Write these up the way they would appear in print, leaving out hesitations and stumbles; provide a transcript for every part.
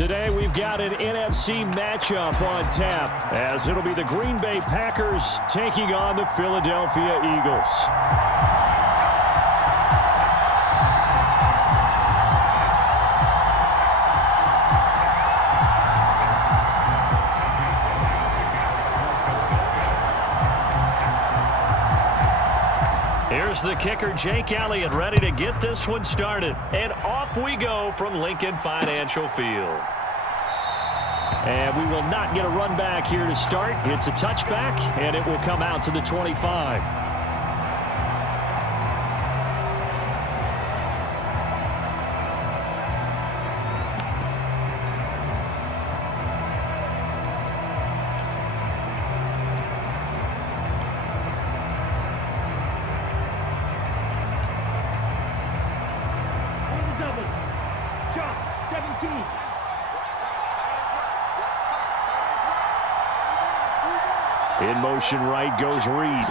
Today we've got an NFC matchup on tap, as it'll be the Green Bay Packers taking on the Philadelphia Eagles. Here's the kicker, Jake Elliott, ready to get this one started. And off we go from Lincoln Financial Field. And we will not get a run back here to start. It's a touchback, and it will come out to the 25. In motion right goes Reed.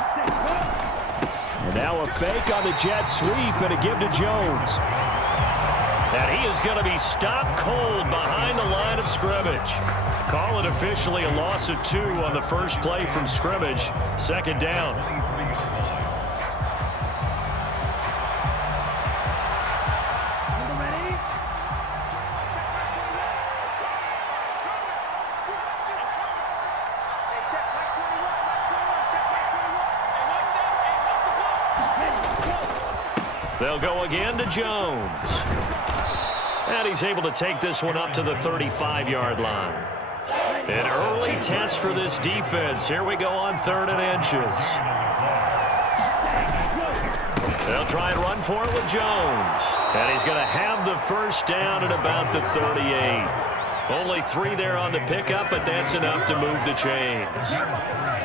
And now a fake on the jet sweep and a give to Jones. And he is going to be stopped cold behind the line of scrimmage. Call it officially a loss of 2 on the first play from scrimmage. Second down. They'll go again to Jones. And he's able to take this one up to the 35-yard line. An early test for this defense. Here we go on 3rd and inches. They'll try and run for it with Jones. And he's going to have the first down at about the 38. Only 3 there on the pickup, but that's enough to move the chains.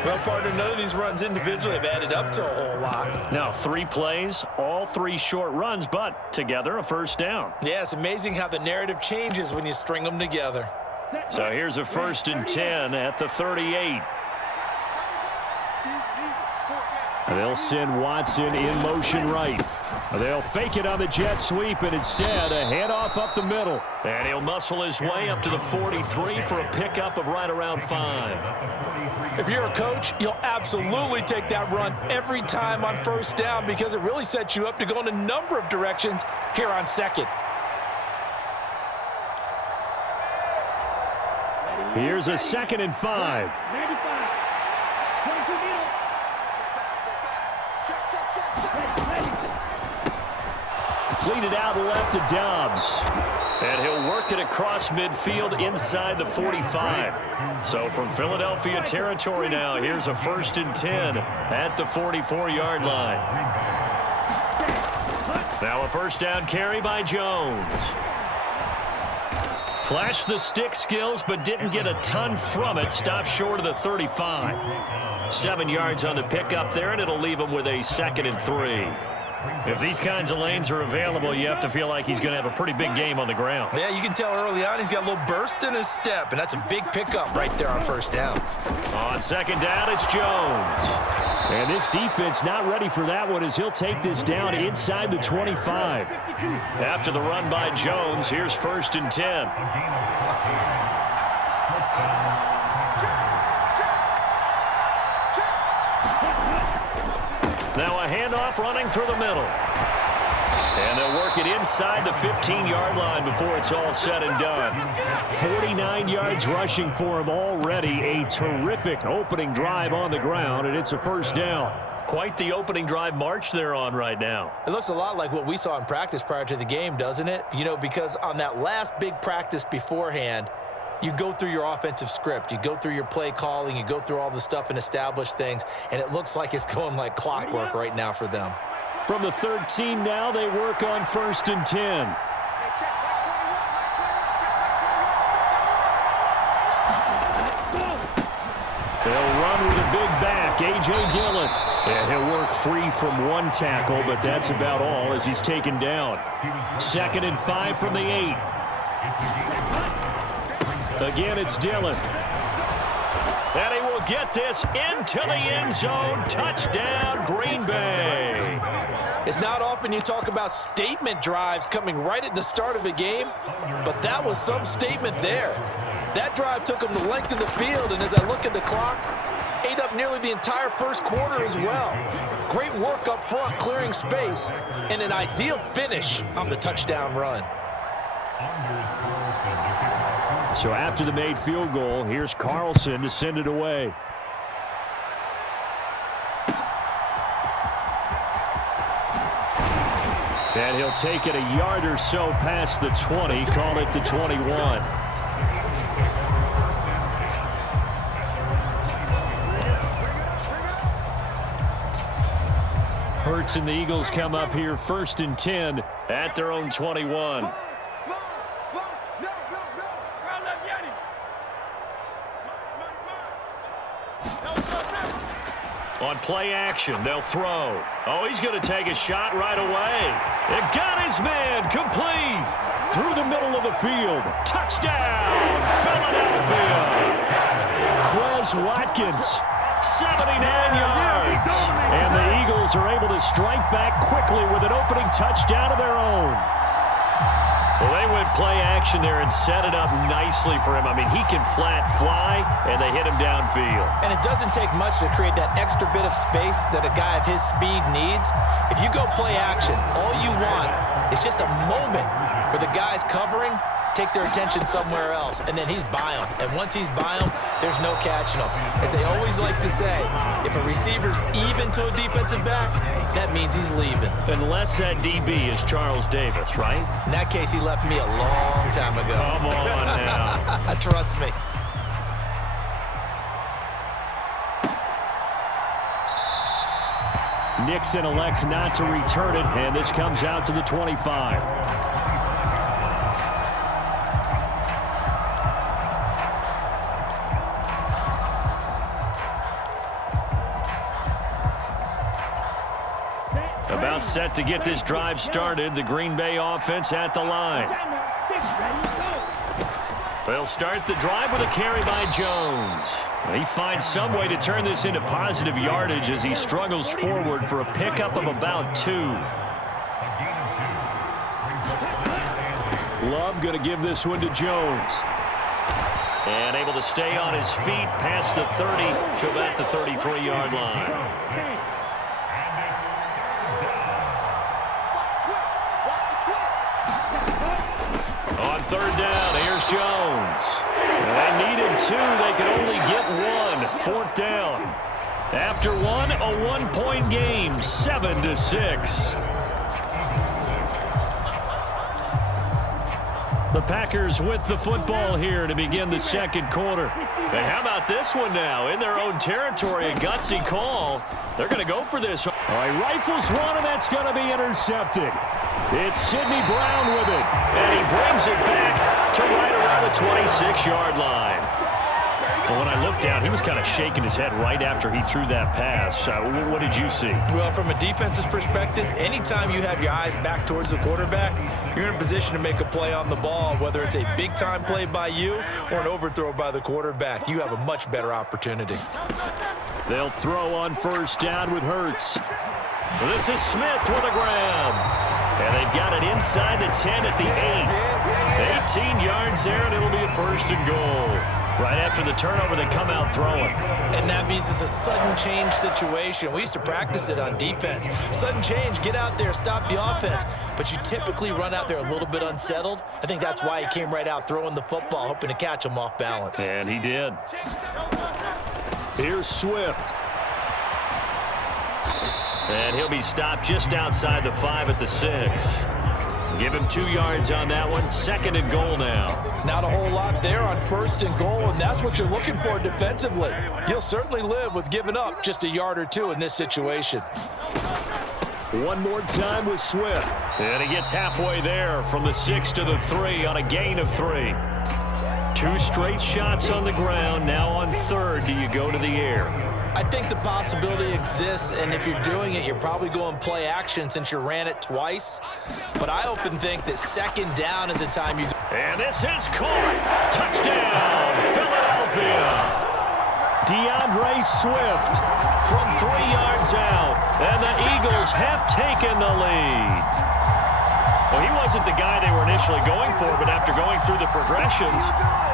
Well, partner, none of these runs individually have added up to a whole lot. Now, 3 plays, all 3 short runs, but together a first down. Yeah, it's amazing how the narrative changes when you string them together. So here's a 1st and 10 at the 38. They'll send Watson in motion right. They'll fake it on the jet sweep, and instead a handoff up the middle. And he'll muscle his way up to the 43 for a pickup of right around 5. If you're a coach, you'll absolutely take that run every time on 1st down because it really sets you up to go in a number of directions here on 2nd. Here's a 2nd and 5. Completed out left to Dobbs. And he'll work it across midfield inside the 45. So from Philadelphia territory now, here's a 1st and 10 at the 44-yard line. Now a 1st down carry by Jones. Flashed the stick skills, but didn't get a ton from it. Stopped short of the 35. 7 yards on the pickup there, and it'll leave him with a 2nd and 3. If these kinds of lanes are available, you have to feel like he's going to have a pretty big game on the ground. Yeah, you can tell early on he's got a little burst in his step, and that's a big pickup right there on 1st down. On 2nd down, it's Jones. And this defense not ready for that one as he'll take this down inside the 25. After the run by Jones, here's 1st and 10. Now a handoff running through the middle. And they'll work it inside the 15-yard line before it's all said and done. 49 yards rushing for him already. A terrific opening drive on the ground, and it's a 1st down. Quite the opening drive march they're on right now. It looks a lot like what we saw in practice prior to the game, doesn't it? You know, because on that last big practice beforehand, you go through your offensive script. You go through your play calling. You go through all the stuff and establish things. And it looks like it's going like clockwork right now for them. From the 13 now, they work on 1st and 10. They'll run with a big back, A.J. Dillon. And he'll work free from 1 tackle, but that's about all as he's taken down. 2nd and 5 from the 8. Again, it's Dillon. And he will get this into the end zone. Touchdown, Green Bay. It's not often you talk about statement drives coming right at the start of a game, but that was some statement there. That drive took them the length of the field, and as I look at the clock, ate up nearly the entire first quarter as well. Great work up front, clearing space, and an ideal finish on the touchdown run. So after the made field goal, here's Carlson to send it away. And he'll take it a yard or so past the 20, call it the 21. Hurts and the Eagles come up here 1st and 10 at their own 21. On play action, they'll throw. Oh, he's going to take a shot right away. It got his man complete. Through the middle of the field. Touchdown, Philadelphia. Quez Watkins. 79 yards. And the Eagles are able to strike back quickly with an opening touchdown of their own. Well, they went play action there and set it up nicely for him. I mean, he can flat fly, and they hit him downfield. And it doesn't take much to create that extra bit of space that a guy of his speed needs. If you go play action, all you want is just a moment where the guy's covering, take their attention somewhere else, and then he's by him. And once he's by him, there's no catching him. As they always like to say, if a receiver's even to a defensive back, that means he's leaving. Unless that DB is Charles Davis, right? In that case, he left me a long time ago. Come on now. Trust me. Nixon elects not to return it, and this comes out to the 25. About set to get this drive started. The Green Bay offense at the line. They'll start the drive with a carry by Jones. He finds some way to turn this into positive yardage as he struggles forward for a pickup of about 2. Love going to give this one to Jones. And able to stay on his feet past the 30 to about the 33-yard line. On 3rd down, here's Jones. They needed 2. They could only get 1. 4th down. After one, a 1-point game, 7-6. The Packers with the football here to begin the second quarter. And how about this one now? In their own territory, a gutsy call. They're going to go for this. All right, rifles one, and that's going to be intercepted. It's Sidney Brown with it. And he brings it back to right around the 26-yard line. Well, when I looked down, he was kind of shaking his head right after he threw that pass. What did you see? Well, from a defense's perspective, anytime you have your eyes back towards the quarterback, you're in a position to make a play on the ball, whether it's a big-time play by you or an overthrow by the quarterback. You have a much better opportunity. They'll throw on 1st down with Hurts. Well, this is Smith with a grab. And they've got it inside the 10 at the 8. 18 yards there, and it'll be a 1st and goal. Right after the turnover, they come out throwing. And that means it's a sudden change situation. We used to practice it on defense. Sudden change, get out there, stop the offense. But you typically run out there a little bit unsettled. I think that's why he came right out throwing the football, hoping to catch him off balance. And he did. Here's Swift. And he'll be stopped just outside the 5 at the 6. Give him 2 yards on that one. 2nd and goal now. Not a whole lot there on 1st and goal, and that's what you're looking for defensively. You'll certainly live with giving up just a yard or 2 in this situation. One more time with Swift. And he gets halfway there from the 6 to the 3 on a gain of 3. 2 straight shots on the ground. Now on 3rd, do you go to the air? I think the possibility exists, and if you're doing it, you're probably going play action since you ran it twice. But I often think that 2nd down is a time you go. And this is caught. Touchdown, Philadelphia. DeAndre Swift from 3 yards out. And the Eagles have taken the lead. Well, he wasn't the guy they were initially going for, but after going through the progressions,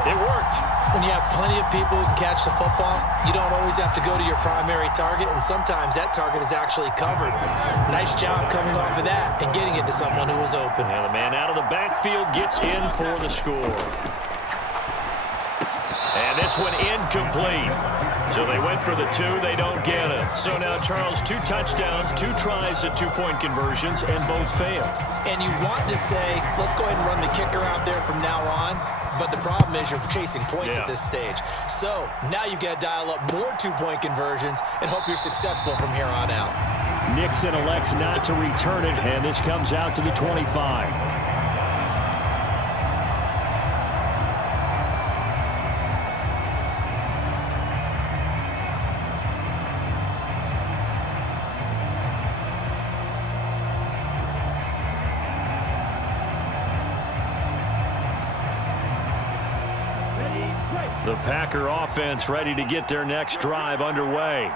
it worked. When you have plenty of people who can catch the football, you don't always have to go to your primary target, and sometimes that target is actually covered. Nice job coming off of that and getting it to someone who was open. Now the man out of the backfield gets in for the score. And this one incomplete. So they went for the 2, they don't get it. So now, Charles, 2 touchdowns, 2 tries at 2-point conversions, and both fail. And you want to say, let's go ahead and run the kicker out there from now on. But the problem is you're chasing points at this stage. So now you got to dial up more 2-point conversions and hope you're successful from here on out. Nixon elects not to return it, and this comes out to the 25. The Packer offense ready to get their next drive underway.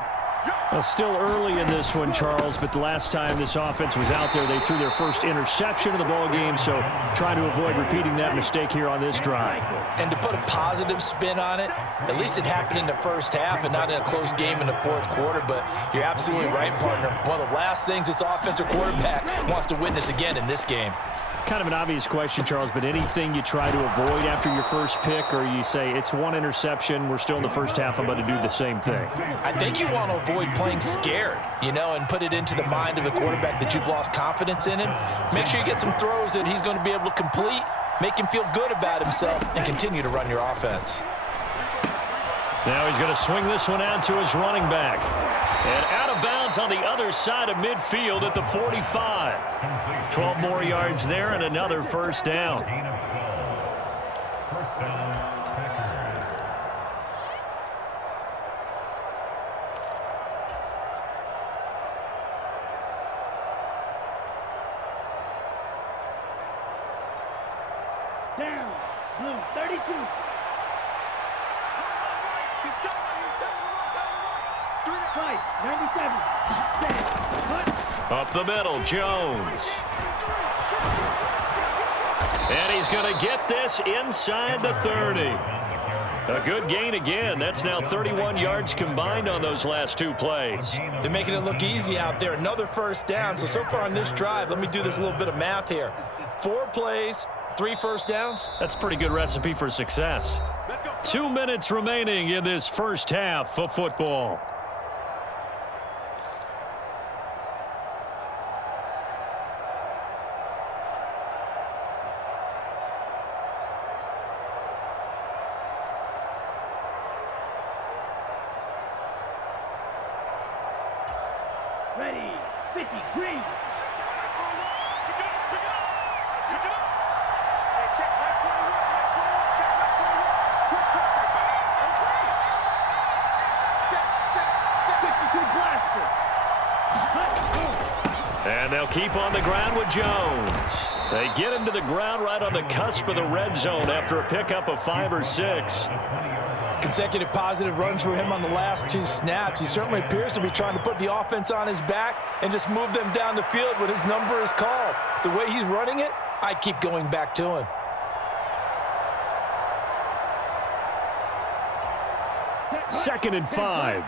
Well, still early in this one, Charles, but the last time this offense was out there, they threw their first interception of the ball game, so trying to avoid repeating that mistake here on this drive. And to put a positive spin on it, at least it happened in the first half and not in a close game in the fourth quarter, but you're absolutely right, partner. One of the last things this offensive quarterback wants to witness again in this game. Kind of an obvious question, Charles, but anything you try to avoid after your first pick, or you say it's 1 interception, we're still in the first half, I'm going to do the same thing? I think you want to avoid playing scared, and put it into the mind of the quarterback that you've lost confidence in him. Make sure you get some throws that he's going to be able to complete, make him feel good about himself, and continue to run your offense. Now he's going to swing this one out to his running back. And out of bounds on the other side of midfield at the 45. 12 more yards there and another first down. Down, blue, 32. Right, 97. Stand. Up the middle, Jones. And he's going to get this inside the 30. A good gain again. That's now 31 yards combined on those last 2 plays. They're making it look easy out there. Another first down. So far on this drive, let me do this little bit of math here. 4 plays, 3 first downs. That's a pretty good recipe for success. 2 minutes remaining in this first half of football. Ready, 50, green. And they'll keep on the ground with Jones. They get him to the ground right on the cusp of the red zone after a pickup of 5 or 6. Consecutive positive runs for him on the last 2 snaps. He certainly appears to be trying to put the offense on his back and just move them down the field when his number is called. The way he's running it, I keep going back to him. Second and 5.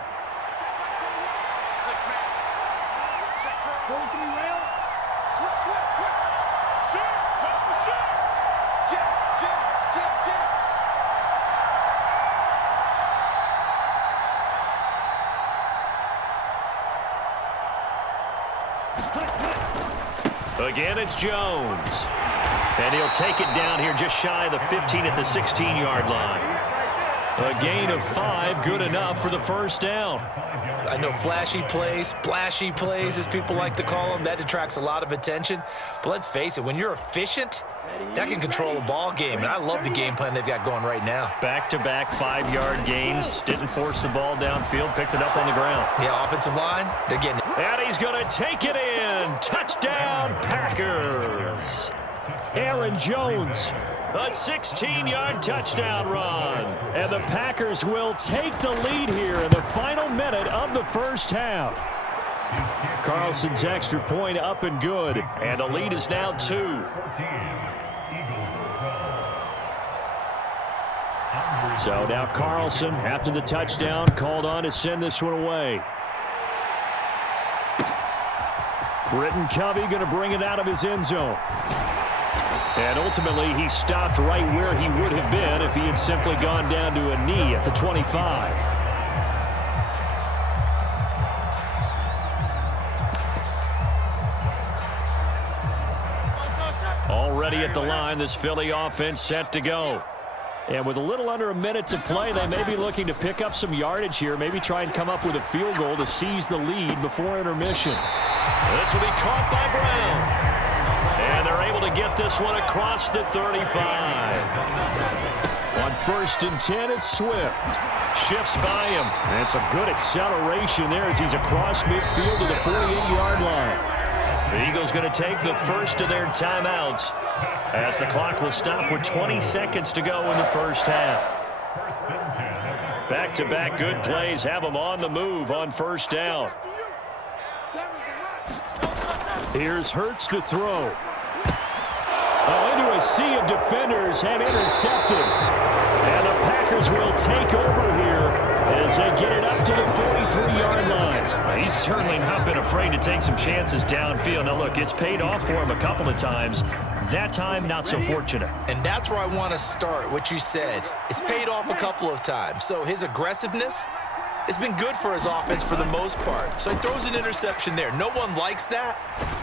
Again, it's Jones. And he'll take it down here just shy of the 15 at the 16-yard line. A gain of 5, good enough for the first down. I know flashy plays, splashy plays, as people like to call them, that attracts a lot of attention. But let's face it, when you're efficient, that can control a ball game. And I love the game plan they've got going right now. Back-to-back 5-yard gains. Didn't force the ball downfield. Picked it up on the ground. Yeah, offensive line, they're getting it. And he's going to take it in. Touchdown, Packers. Aaron Jones A 16-yard touchdown run. And the Packers will take the lead here in the final minute of the first half. Carlson's extra point up and good. And the lead is now 2. So now Carlson, after the touchdown, called on to send this one away. Britton Covey going to bring it out of his end zone. And ultimately, he stopped right where he would have been if he had simply gone down to a knee at the 25. Already at the line, this Philly offense set to go. And with a little under a minute to play, they may be looking to pick up some yardage here, maybe try and come up with a field goal to seize the lead before intermission. This will be caught by Brown. And they're able to get this one across the 35. On 1st and 10, it's Swift. Shifts by him. And it's a good acceleration there as he's across midfield to the 48-yard line. The Eagles going to take the first of their timeouts as the clock will stop with 20 seconds to go in the first half. Back-to-back good plays have them on the move on first down. Here's Hurts to throw. Into a sea of defenders and intercepted. And the Packers will take over here as they get it up to the 43-yard line. He's certainly not been afraid to take some chances downfield. Now, look, it's paid off for him a couple of times. That time, not so fortunate. And that's where I want to start, what you said. It's paid off a couple of times. So his aggressiveness has been good for his offense for the most part. So he throws an interception there. No one likes that,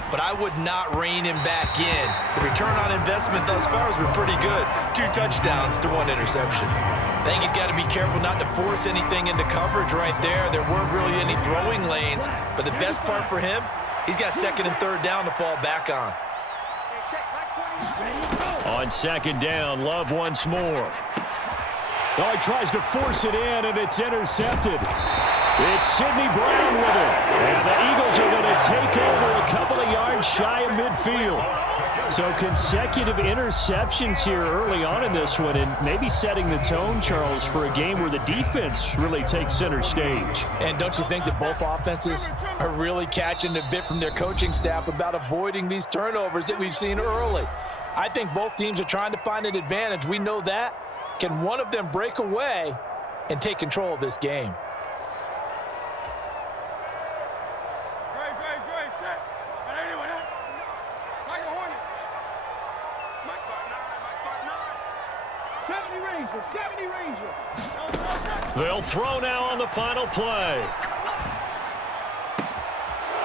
but I would not rein him back in. The return on investment thus far has been pretty good. 2 touchdowns to 1 interception. I think he's got to be careful not to force anything into coverage right there. There weren't really any throwing lanes, but the best part for him, he's got 2nd and 3rd down to fall back on. On 2nd down, Love once more. Oh, he tries to force it in, and it's intercepted. It's Sidney Brown with it. And the Eagles are going to take over a couple of yards shy of midfield. So consecutive interceptions here early on in this one, and maybe setting the tone, Charles, for a game where the defense really takes center stage. And don't you think that both offenses are really catching a bit from their coaching staff about avoiding these turnovers that we've seen early? I think both teams are trying to find an advantage. We know that. Can one of them break away and take control of this game? They'll throw now on the final play.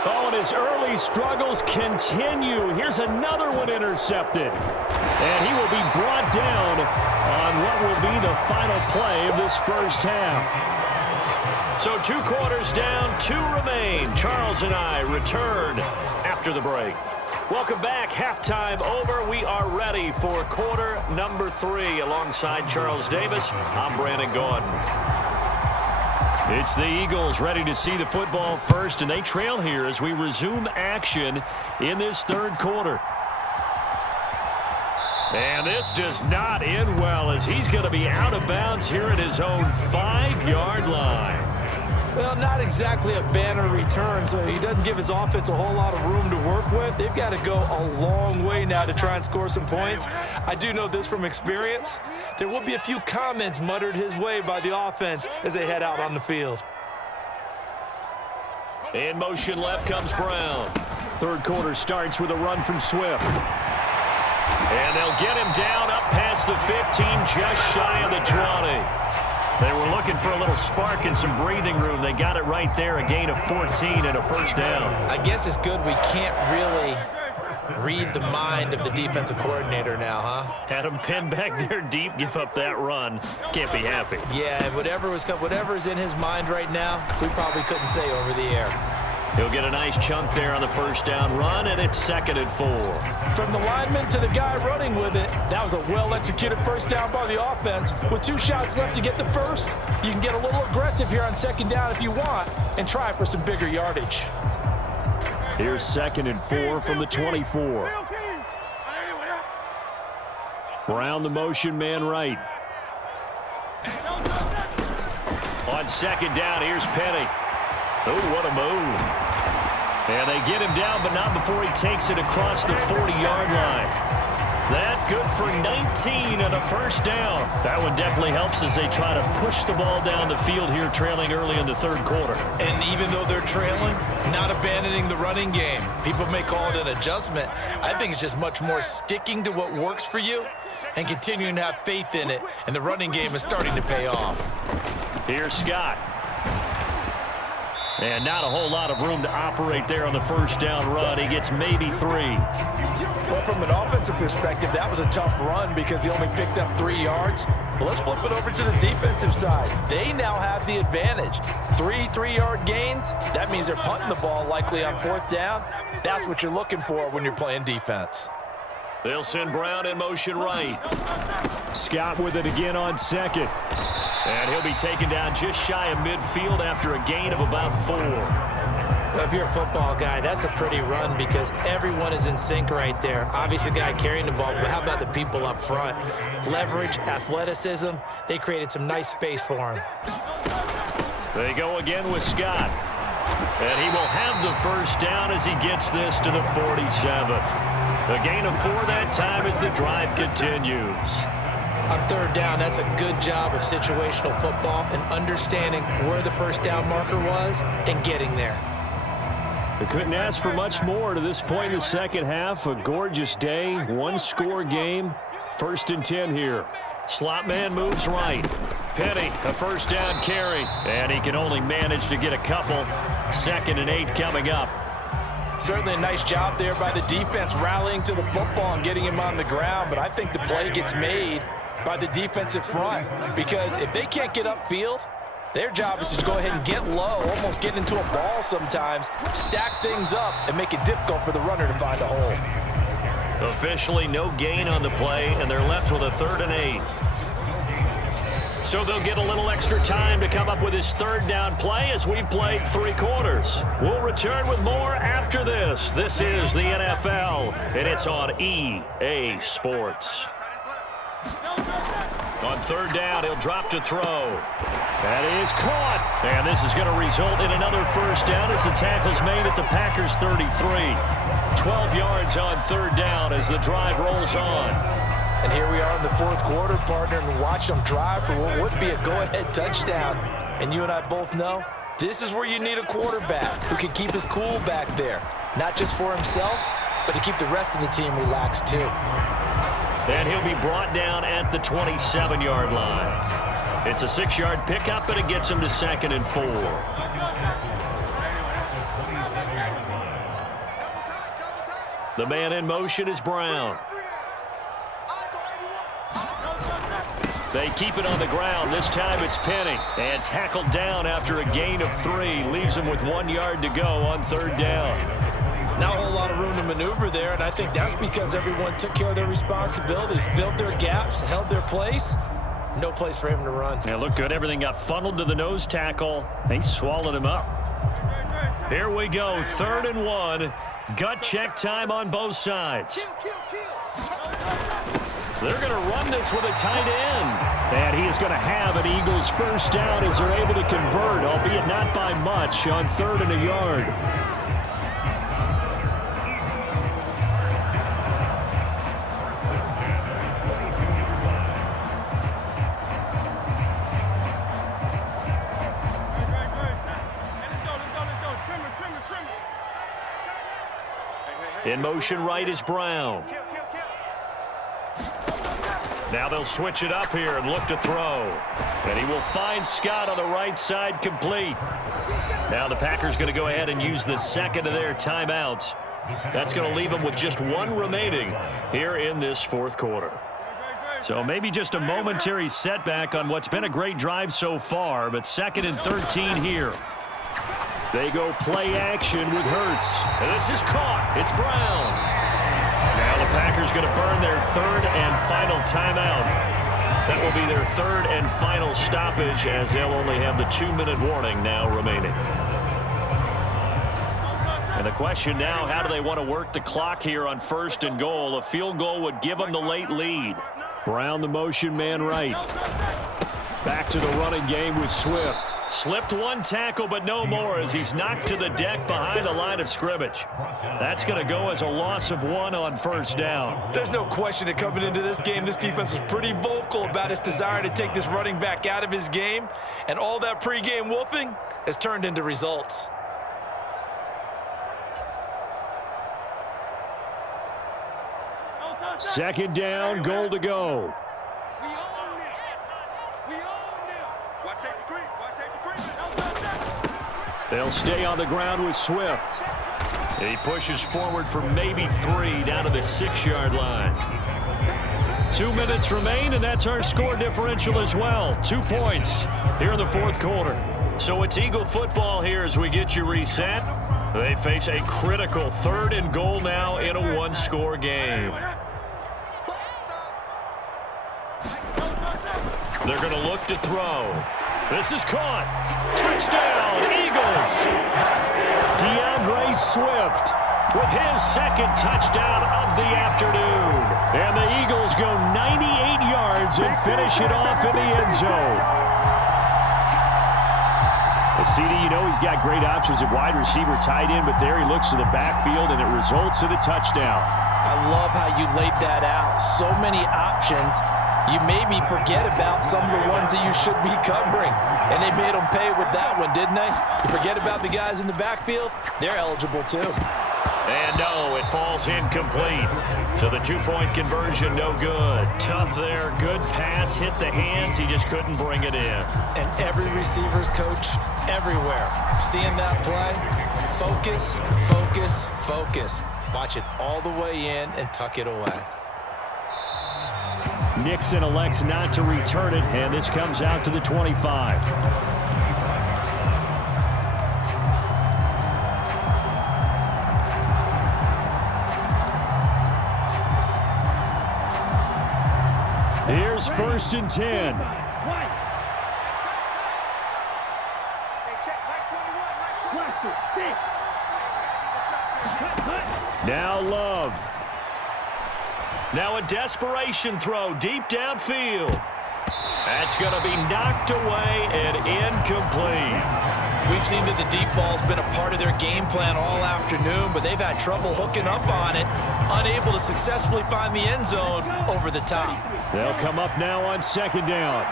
Oh, and his early struggles continue. Here's another one intercepted. And he will be brought down on what will be the final play of this first half. So 2 quarters down, 2 remain. Charles and I return after the break. Welcome back. Halftime over. We are ready for quarter number 3. Alongside Charles Davis, I'm Brandon Gordon. It's the Eagles ready to see the football first, and they trail here as we resume action in this 3rd quarter. And this does not end well as he's going to be out of bounds here at his own 5-yard line. Well, not exactly a banner return, so he doesn't give his offense a whole lot of room to work with. They've got to go a long way now to try and score some points. I do know this from experience. There will be a few comments muttered his way by the offense as they head out on the field. In motion left comes Brown. 3rd quarter starts with a run from Swift. And they'll get him down up past the 15, just shy of the 20. They were looking for a little spark and some breathing room. They got it right there, a gain of 14 and a first down. I guess it's good we can't really read the mind of the defensive coordinator now, huh? Had him pinned back there deep, give up that run. Can't be happy. Yeah, whatever's in his mind right now, we probably couldn't say over the air. He'll get a nice chunk there on the first down run, and it's 2nd and 4. From the lineman to the guy running with it, that was a well-executed first down by the offense. With 2 shots left to get the first, you can get a little aggressive here on 2nd down if you want and try for some bigger yardage. Here's 2nd and 4 from the 24. Brown, the motion man right. On second down, here's Penny. Oh, what a move. And they get him down, but not before he takes it across the 40-yard line. That good for 19 and a first down. That one definitely helps as they try to push the ball down the field here, trailing early in the third quarter. And even though they're trailing, not abandoning the running game. People may call it an adjustment. I think it's just much more sticking to what works for you and continuing to have faith in it. And the running game is starting to pay off. Here's Scott. And not a whole lot of room to operate there on the first down run. He gets maybe 3. Well, from an offensive perspective, that was a tough run because he only picked up 3 yards. But let's flip it over to the defensive side. They now have the advantage. 3 3-yard gains. That means they're punting the ball likely on 4th down. That's what you're looking for when you're playing defense. They'll send Brown in motion right. Scott with it again on second. And he'll be taken down just shy of midfield after a gain of about 4. Well, if you're a football guy, that's a pretty run because everyone is in sync right there. Obviously, the guy carrying the ball, but how about the people up front? Leverage, athleticism, they created some nice space for him. They go again with Scott. And he will have the first down as he gets this to the 47. A gain of 4 that time as the drive continues. On 3rd down, that's a good job of situational football and understanding where the first down marker was and getting there. They couldn't ask for much more to this point in the second half. A gorgeous day, 1-score game. 1st and 10 here. Slot man moves right. Penny, a first down carry. And he can only manage to get a couple. 2nd and 8 coming up. Certainly a nice job there by the defense rallying to the football and getting him on the ground. But I think the play gets made by the defensive front because if they can't get upfield, their job is to go ahead and get low, almost get into a ball sometimes, stack things up, and make it difficult for the runner to find a hole. Officially no gain on the play, and they're left with a 3rd and 8. So they'll get a little extra time to come up with his 3rd down play as we've played 3 quarters. We'll return with more after this. This is the NFL, and it's on EA Sports. On 3rd down, he'll drop to throw. That is caught. And this is going to result in another first down as the tackle's made at the Packers' 33. 12 yards on 3rd down as the drive rolls on. And here we are in the 4th quarter, partner, and watch them drive for what would be a go-ahead touchdown. And you and I both know this is where you need a quarterback who can keep his cool back there, not just for himself, but to keep the rest of the team relaxed too. And he'll be brought down at the 27-yard line. It's a 6-yard pickup, and it gets him to 2nd and 4. The man in motion is Brown. They keep it on the ground. This time it's Penny. And tackled down after a gain of 3. Leaves him with 1 yard to go on 3rd down. Not a whole lot of room to maneuver there, and I think that's because everyone took care of their responsibilities, filled their gaps, held their place. No place for him to run. Yeah, looked good. Everything got funneled to the nose tackle. They swallowed him up. Here we go, 3rd and 1. Gut check time on both sides. They're going to run this with a tight end. And he is going to have an Eagles first down as they're able to convert, albeit not by much, on 3rd and a yard. In motion right is Brown. Now they'll switch it up here and look to throw. And he will find Scott on the right side complete. Now the Packers going to go ahead and use the 2nd of their timeouts. That's going to leave them with just 1 remaining here in this 4th quarter. So maybe just a momentary setback on what's been a great drive so far, but 2nd and 13 here. They go play action with Hurts. And this is caught. It's Brown. Now the Packers going to burn their 3rd and final timeout. That will be their 3rd and final stoppage as they'll only have the 2-minute warning now remaining. And the question now, how do they want to work the clock here on 1st and goal? A field goal would give them the late lead. Brown the motion man right. Back to the running game with Swift. Slipped one tackle, but no more as he's knocked to the deck behind the line of scrimmage. That's going to go as a loss of 1 on first down. There's no question that coming into this game, this defense was pretty vocal about its desire to take this running back out of his game, and all that pregame wolfing has turned into results. Second down, goal to go. They'll stay on the ground with Swift. He pushes forward for maybe 3 down to the 6-yard line. 2 minutes remain, and that's our score differential as well. 2 points here in the fourth quarter. So it's Eagle football here as we get you reset. They face a critical 3rd and goal now in a 1-score game. They're going to look to throw. This is caught. Touchdown, Eagles. DeAndre Swift with his second touchdown of the afternoon. And the Eagles go 98 yards and finish it off in the end zone. CD, you know he's got great options at wide receiver, tight end, but there he looks to the backfield, and it results in a touchdown. I love how you laid that out. So many options. You maybe forget about some of the ones that you should be covering. And they made them pay with that one, didn't they? You forget about the guys in the backfield, they're eligible too. And no, it falls incomplete. So the 2-point conversion, no good. Tough there. Good pass, hit the hands. He just couldn't bring it in. And every receiver's coach everywhere. Seeing that play, focus, focus, focus. Watch it all the way in and tuck it away. Nixon elects not to return it, and this comes out to the 25. Here's 1st and 10. Now Love. Now a desperation throw deep downfield. That's going to be knocked away and incomplete. We've seen that the deep ball's been a part of their game plan all afternoon, but they've had trouble hooking up on it, unable to successfully find the end zone over the top. They'll come up now on 2nd down.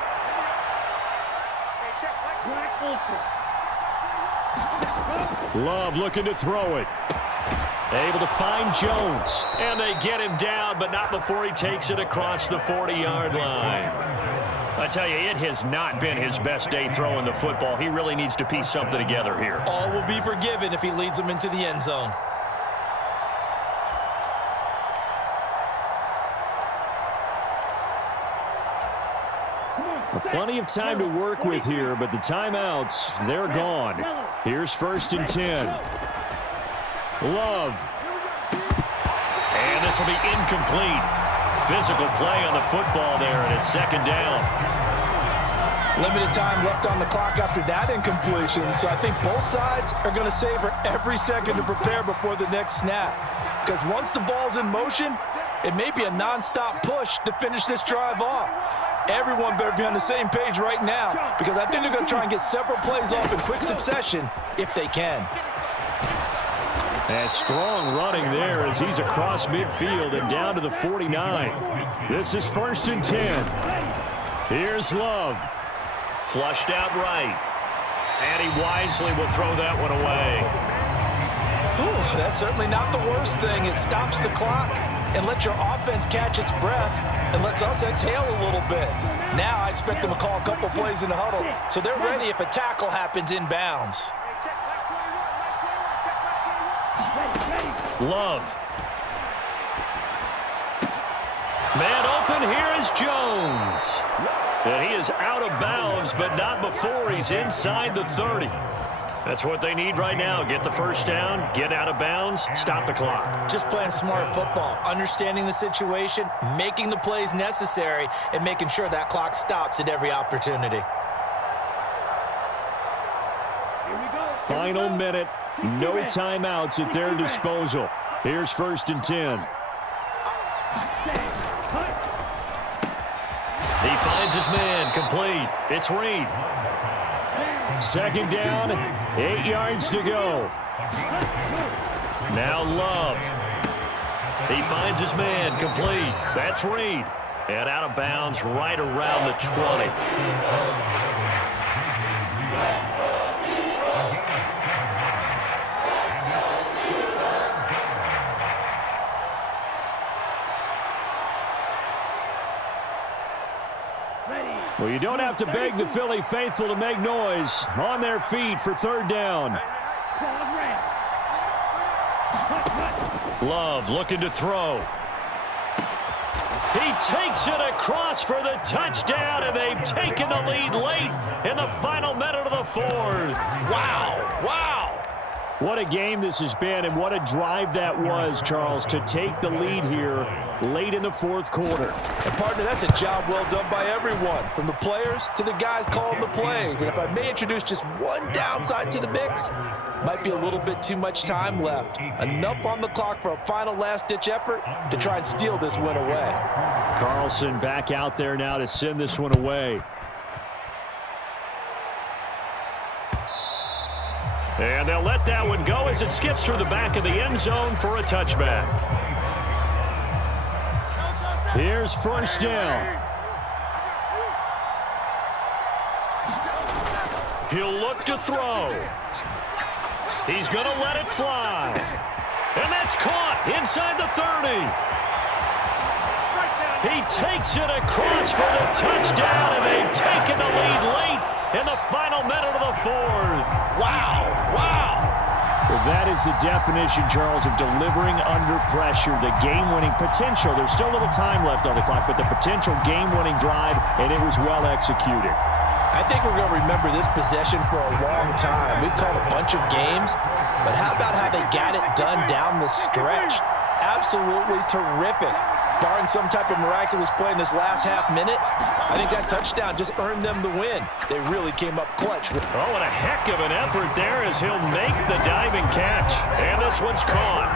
Love looking to throw it. Able to find Jones. And they get him down, but not before he takes it across the 40-yard line. I tell you, it has not been his best day throwing the football. He really needs to piece something together here. All will be forgiven if he leads them into the end zone. Plenty of time to work with here, but the timeouts, they're gone. Here's 1st and 10. Love. And this will be incomplete. Physical play on the football there, and it's 2nd down. Limited time left on the clock after that incompletion, so I think both sides are going to savor every second to prepare before the next snap. Because once the ball's in motion, it may be a nonstop push to finish this drive off. Everyone better be on the same page right now, because I think they're going to try and get several plays off in quick succession if they can. And strong running there as he's across midfield and down to the 49. This is 1st and 10. Here's Love. Flushed out right. And he wisely will throw that one away. Ooh, that's certainly not the worst thing. It stops the clock and lets your offense catch its breath and lets us exhale a little bit. Now I expect them to call a couple plays in the huddle so they're ready if a tackle happens inbounds. Love. Man open, here is Jones. And he is out of bounds, but not before he's inside the 30. That's what they need right now. Get the first down, get out of bounds, stop the clock. Just playing smart football, understanding the situation, making the plays necessary, and making sure that clock stops at every opportunity. Final minute, no timeouts at their disposal. Here's 1st and 10. finds his man, complete. It's Reed. Second down, 8 yards to go. Now Love. He finds his man, complete. That's Reed. And out of bounds right around the 20. Well, you don't have to beg the Philly faithful to make noise. On their feet for third down. Love looking to throw. He takes it across for the touchdown, and they've taken the lead late in the final minute of the fourth. Wow, wow. What a game this has been, and what a drive that was, Charles, to take the lead here late in the fourth quarter. And, partner, that's a job well done by everyone, from the players to the guys calling the plays. And if I may introduce just one downside to the mix, might be a little bit too much time left. Enough on the clock for a final last-ditch effort to try and steal this win away. Carlson back out there now to send this one away. And they'll let that one go as it skips through the back of the end zone for a touchback. Here's first down. He'll look to throw. He's going to let it fly. And that's caught inside the 30. He takes it across for the touchdown, and they've taken the lead late in the final minute of the fourth. Wow, wow. Well, that is the definition, Charles, of delivering under pressure. The game-winning potential. There's still a little time left on the clock, but the potential game-winning drive, and it was well executed. I think we're going to remember this possession for a long time. We've called a bunch of games, but how about how they got it done down the stretch? Absolutely terrific. Barring some type of miraculous play in this last half minute, I think that touchdown just earned them the win. They really came up clutch. Oh, and a heck of an effort there as he'll make the diving catch. And this one's caught.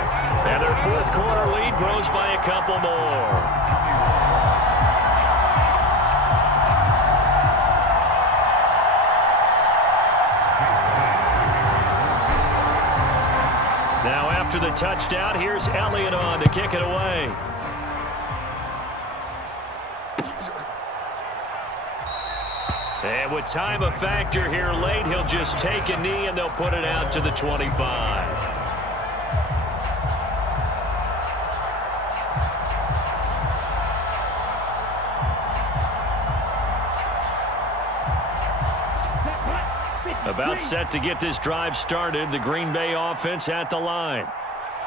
And their fourth quarter lead grows by a couple more. Now after the touchdown, here's Elliott on to kick it away. And with time a factor here late, he'll just take a knee and they'll put it out to the 25. About set to get this drive started, the Green Bay offense at the line.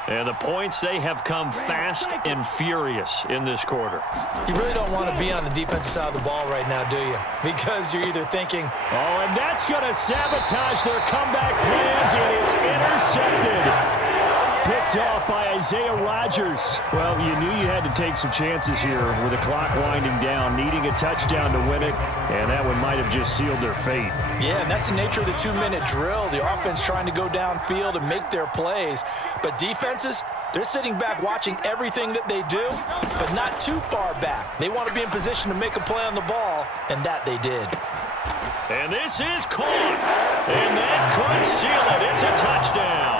And the points, they have come fast and furious in this quarter. You really don't want to be on the defensive side of the ball right now, do you? Because you're either thinking, oh, and that's going to sabotage their comeback plans. It is intercepted. Picked off by Isaiah Rodgers. Well, you knew you had to take some chances here with the clock winding down, needing a touchdown to win it, and that one might have just sealed their fate. Yeah, and that's the nature of the 2-minute drill. The offense trying to go downfield and make their plays. But defenses, they're sitting back watching everything that they do, but not too far back. They want to be in position to make a play on the ball, and that they did. And this is caught, and that could seal it. It's a touchdown.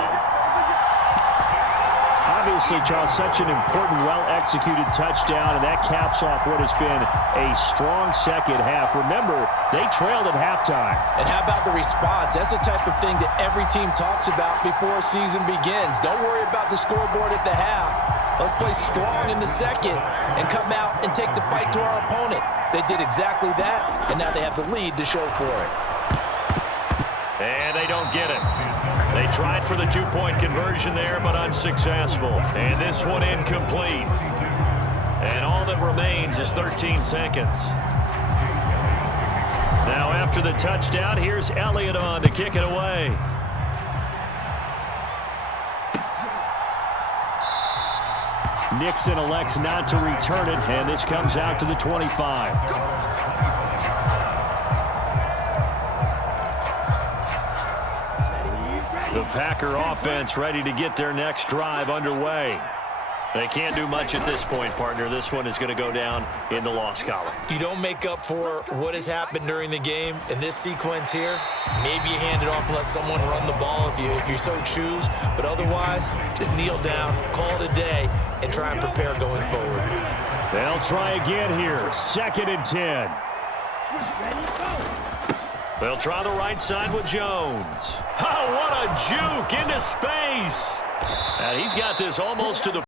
Obviously, Charles, such an important, well-executed touchdown, and that caps off what has been a strong second half. Remember, they trailed at halftime. And how about the response? That's the type of thing that every team talks about before a season begins. Don't worry about the scoreboard at the half. Let's play strong in the second and come out and take the fight to our opponent. They did exactly that, and now they have the lead to show for it. And they don't get it. They tried for the two-point conversion there, but unsuccessful. And this one incomplete. And all that remains is 13 seconds. Now after the touchdown, here's Elliott on to kick it away. Nixon elects not to return it, and this comes out to the 25. The Packer offense ready to get their next drive underway. They can't do much at this point, partner. This one is going to go down in the loss column. You don't make up for what has happened during the game in this sequence here. Maybe you hand it off and let someone run the ball if you so choose. But otherwise, just kneel down, call it a day, and try and prepare going forward. They'll try again here. 2nd and 10. They'll try the right side with Jones. Oh, what a juke into space. And he's got this almost to the